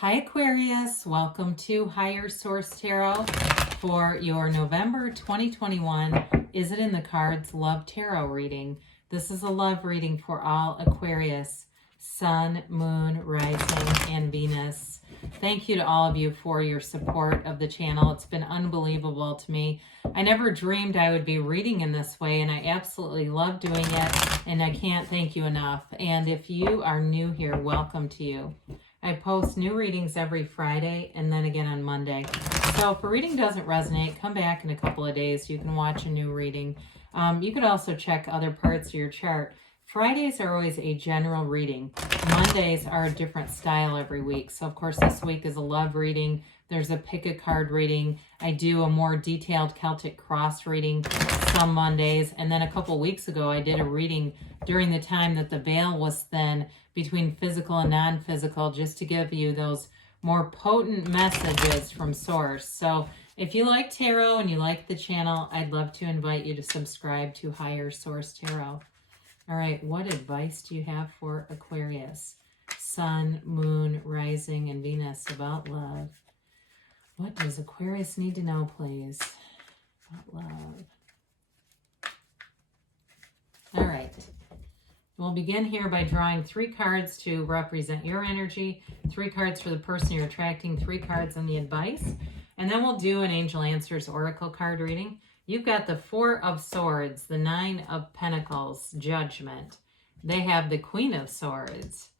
Hi Aquarius, welcome to Higher Source Tarot for your November 2021 Is It in the Cards Love Tarot reading. This is a love reading for all Aquarius, Sun, Moon, Rising, and Venus. Thank you to all of you for your support of the channel. It's been unbelievable to me. I never dreamed I would be reading in this way, and I absolutely love doing it, and I can't thank you enough. And if you are new here, welcome to you. I post new readings every Friday and then again on Monday. So if a reading doesn't resonate, come back in a couple of days. You can watch a new reading. You could also check other parts of your chart. Fridays are always a general reading. Mondays are a different style every week. So of course this week is a love reading. There's a pick a card reading. I do a more detailed Celtic cross reading some Mondays. And then a couple weeks ago I did a reading during the time that the veil was thin between physical and non-physical, just to give you those more potent messages from source. So if you like tarot and you like the channel, I'd love to invite you to subscribe to Higher Source Tarot. All right, what advice do you have for Aquarius? Sun, Moon, Rising, and Venus about love. What does Aquarius need to know, please, about love? All right. We'll begin here by drawing 3 cards to represent your energy, 3 cards for the person you're attracting, 3 cards on the advice, and then we'll do an Angel Answers Oracle card reading. You've got the 4 of Swords, the 9 of Pentacles, Judgment. They have the Queen of Swords,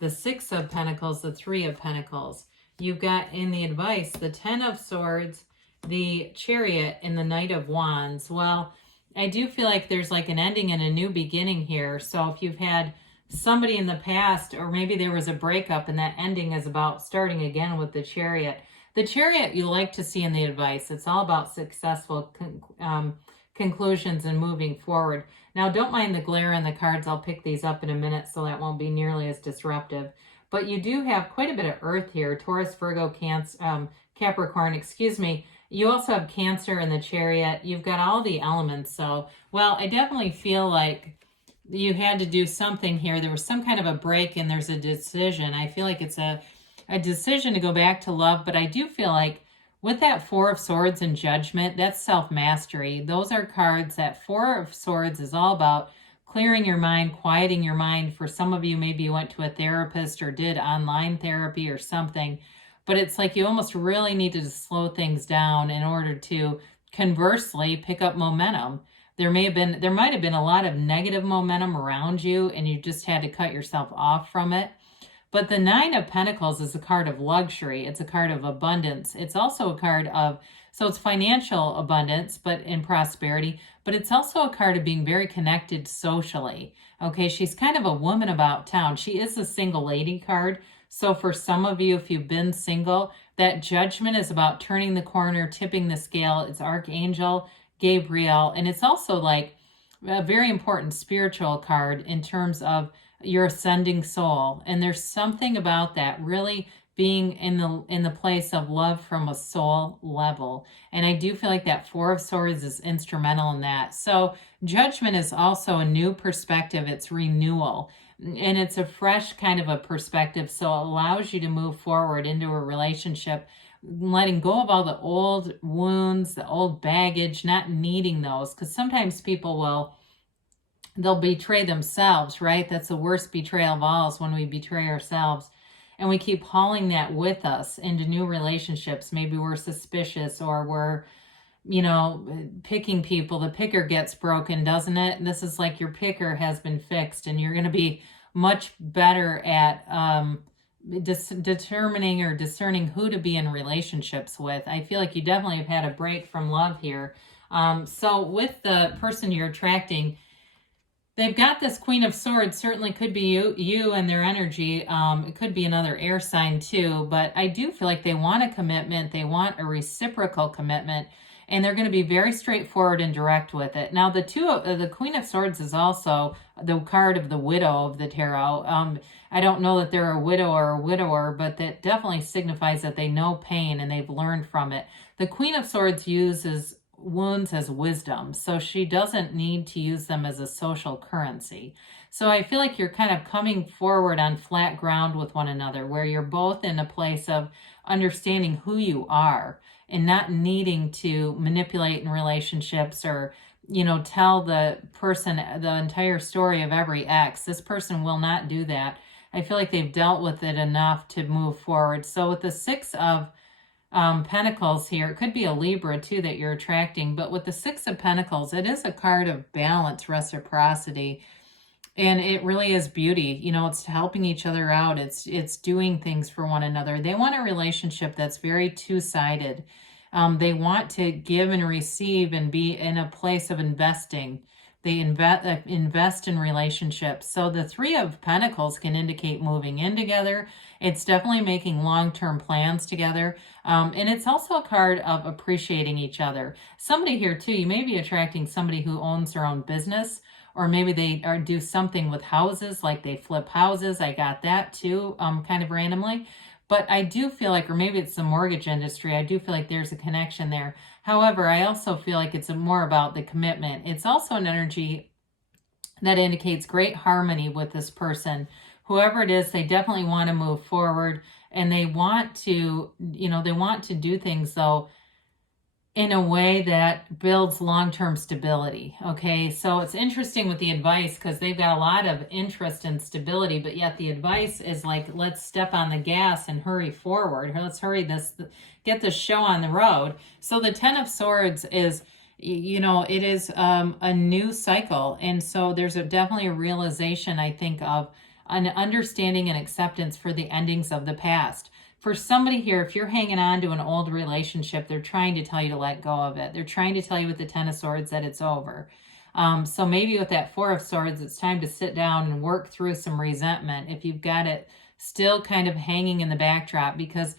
the 6 of Pentacles, the 3 of Pentacles. You've got in the advice the 10 of Swords, the Chariot, and the Knight of Wands. Well, I do feel like there's like an ending and a new beginning here. So if you've had somebody in the past, or maybe there was a breakup and that ending is about starting again with the Chariot. The Chariot you like to see in the advice. It's all about successful conclusions and moving forward. Now, don't mind the glare on the cards. I'll pick these up in a minute so that won't be nearly as disruptive. But you do have quite a bit of Earth here. Taurus, Virgo, Capricorn, excuse me. You also have Cancer in the Chariot. You've got all the elements. So, well, I definitely feel like you had to do something here. There was some kind of a break and there's a decision. I feel like it's a decision to go back to love, but I do feel like with that 4 of Swords and Judgment, that's self-mastery. Those are cards. That 4 of Swords is all about clearing your mind, quieting your mind. For some of you, maybe you went to a therapist or did online therapy or something. But it's like you almost really needed to slow things down in order to, conversely, pick up momentum. There might have been a lot of negative momentum around you, and you just had to cut yourself off from it. But the 9 of Pentacles is a card of luxury. It's a card of abundance. It's also a card of, so it's financial abundance, but in prosperity. But it's also a card of being very connected socially. Okay, she's kind of a woman about town. She is a single lady card. So for some of you, if you've been single, that Judgment is about turning the corner, tipping the scale. It's Archangel Gabriel. And it's also like a very important spiritual card in terms of your ascending soul. And there's something about that really being in the place of love from a soul level. And I do feel like that 4 of Swords is instrumental in that. So Judgment is also a new perspective. It's renewal. And it's a fresh kind of a perspective, so it allows you to move forward into a relationship, letting go of all the old wounds, the old baggage, not needing those, because sometimes people they'll betray themselves, right? That's the worst betrayal of all, is when we betray ourselves. And we keep hauling that with us into new relationships. Maybe we're suspicious, or we're, picking people. The picker gets broken, doesn't it? This is like your picker has been fixed, and you're going to be much better at determining or discerning who to be in relationships with. I feel like you definitely have had a break from love here. So with the person you're attracting, they've got this Queen of Swords. Certainly could be you and their energy. It could be another air sign too, but I do feel like they want a commitment. They want a reciprocal commitment. And they're going to be very straightforward and direct with it. Now, the Queen of Swords is also the card of the widow of the tarot. I don't know that they're a widow or a widower, but that definitely signifies that they know pain and they've learned from it. The Queen of Swords uses wounds as wisdom, so she doesn't need to use them as a social currency. So I feel like you're kind of coming forward on flat ground with one another, where you're both in a place of understanding who you are and not needing to manipulate in relationships or, you know, tell the person the entire story of every ex. This person will not do that. I feel like they've dealt with it enough to move forward. So with the Six of Pentacles here, it could be a Libra too that you're attracting, but with the Six of Pentacles, it is a card of balance, reciprocity, and it really is beauty. You know, it's helping each other out. It's doing things for one another. They want a relationship that's very two-sided. They want to give and receive and be in a place of investing. They invest in relationships. So the Three of Pentacles can indicate moving in together. It's definitely making long-term plans together. And it's also a card of appreciating each other. Somebody here too, you may be attracting somebody who owns their own business, or maybe they do something with houses, like they flip houses. I got that too, kind of randomly. But I do feel like, or maybe it's the mortgage industry, I do feel like there's a connection there. However, I also feel like it's more about the commitment. It's also an energy that indicates great harmony with this person. Whoever it is, they definitely want to move forward, and they want to, you know, they want to do things though in a way that builds long-term stability. Okay, so it's interesting with the advice because they've got a lot of interest in stability, but yet the advice is like, let's step on the gas and hurry forward. Let's hurry this, get this show on the road. So the Ten of Swords is, you know, it is a new cycle. And so there's definitely a realization, I think, of an understanding and acceptance for the endings of the past. For somebody here, if you're hanging on to an old relationship, they're trying to tell you to let go of it. They're trying to tell you with the Ten of Swords that it's over. So maybe with that Four of Swords, it's time to sit down and work through some resentment if you've got it still kind of hanging in the backdrop. Because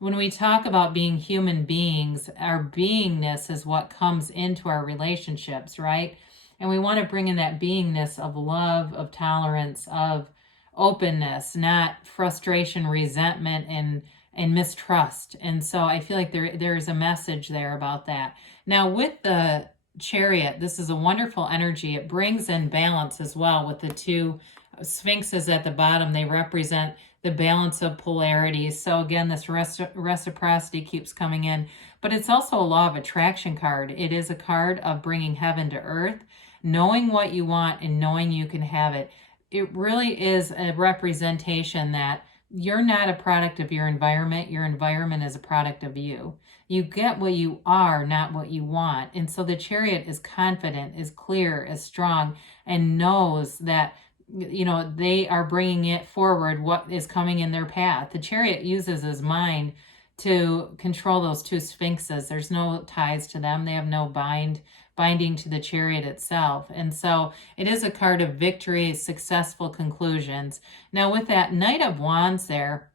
when we talk about being human beings, our beingness is what comes into our relationships, right? And we want to bring in that beingness of love, of tolerance, of openness, not frustration, resentment, and mistrust. And so I feel like there's a message there about that. Now with the Chariot, this is a wonderful energy. It brings in balance as well with the two sphinxes at the bottom. They represent the balance of polarities. So again, this reciprocity keeps coming in, but it's also a law of attraction card. It is a card of bringing heaven to earth, knowing what you want and knowing you can have it. It really is a representation that you're not a product of your environment. Your environment is a product of you. You get what you are, not what you want. And so the Chariot is confident, is clear, is strong, and knows that, you know, they are bringing it forward, what is coming in their path. The Chariot uses his mind to control those two sphinxes. There's no ties to them. They have no binding to the Chariot itself. And so it is a card of victory, successful conclusions. Now with that Knight of Wands there,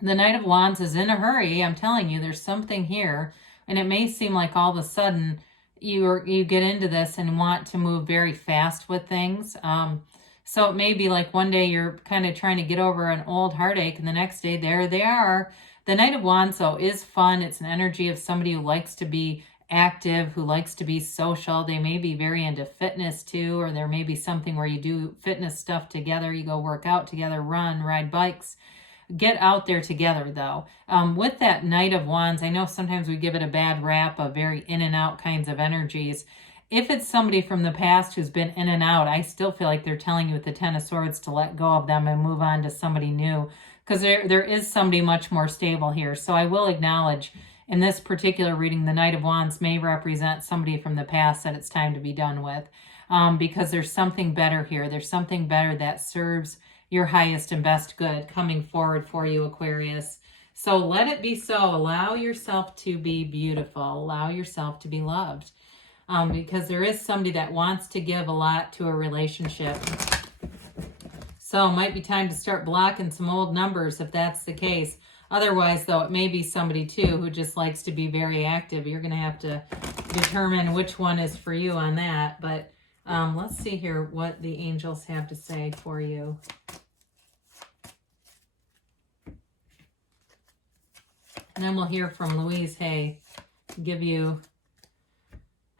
the Knight of Wands is in a hurry. I'm telling you, there's something here. And it may seem like all of a sudden you get into this and want to move very fast with things. So it may be like one day you're kind of trying to get over an old heartache, and the next day there they are. The Knight of Wands, though, is fun. It's an energy of somebody who likes to be active, who likes to be social. They may be very into fitness too, or there may be something where you do fitness stuff together. You go work out together, run, ride bikes. Get out there together, though. With that Knight of Wands, I know sometimes we give it a bad rap of very in and out kinds of energies. If it's somebody from the past who's been in and out, I still feel like they're telling you with the Ten of Swords to let go of them and move on to somebody new, because there is somebody much more stable here. So I will acknowledge in this particular reading, the Knight of Wands may represent somebody from the past that it's time to be done with, because there's something better here. There's something better that serves your highest and best good coming forward for you, Aquarius. So let it be so. Allow yourself to be beautiful. Allow yourself to be loved. Because there is somebody that wants to give a lot to a relationship. So it might be time to start blocking some old numbers if that's the case. Otherwise, though, it may be somebody, too, who just likes to be very active. You're going to have to determine which one is for you on that. But let's see here what the angels have to say for you. And then we'll hear from Louise Hay, give you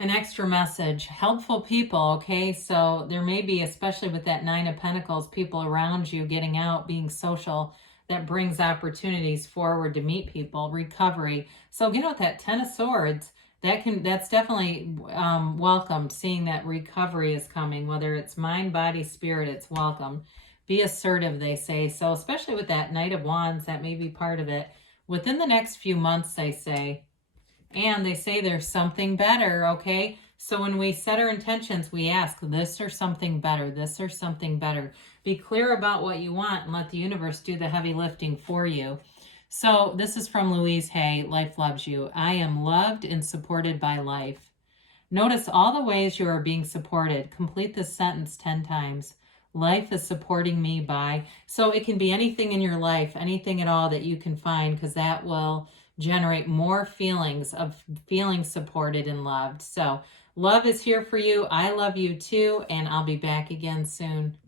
An extra message, helpful people, okay? So there may be, especially with that Nine of Pentacles, people around you getting out, being social, that brings opportunities forward to meet people, recovery. So, with that Ten of Swords, that's definitely welcomed, seeing that recovery is coming, whether it's mind, body, spirit, it's welcome. Be assertive, they say. So especially with that Knight of Wands, that may be part of it. Within the next few months, they say. And they say there's something better, okay? So when we set our intentions, we ask this or something better, this or something better. Be clear about what you want and let the universe do the heavy lifting for you. So this is from Louise Hay, Life Loves You. I am loved and supported by life. Notice all the ways you are being supported. Complete this sentence 10 times. Life is supporting me by. So it can be anything in your life, anything at all that you can find, because that will generate more feelings of feeling supported and loved. So love is here for you. I love you too, and I'll be back again soon.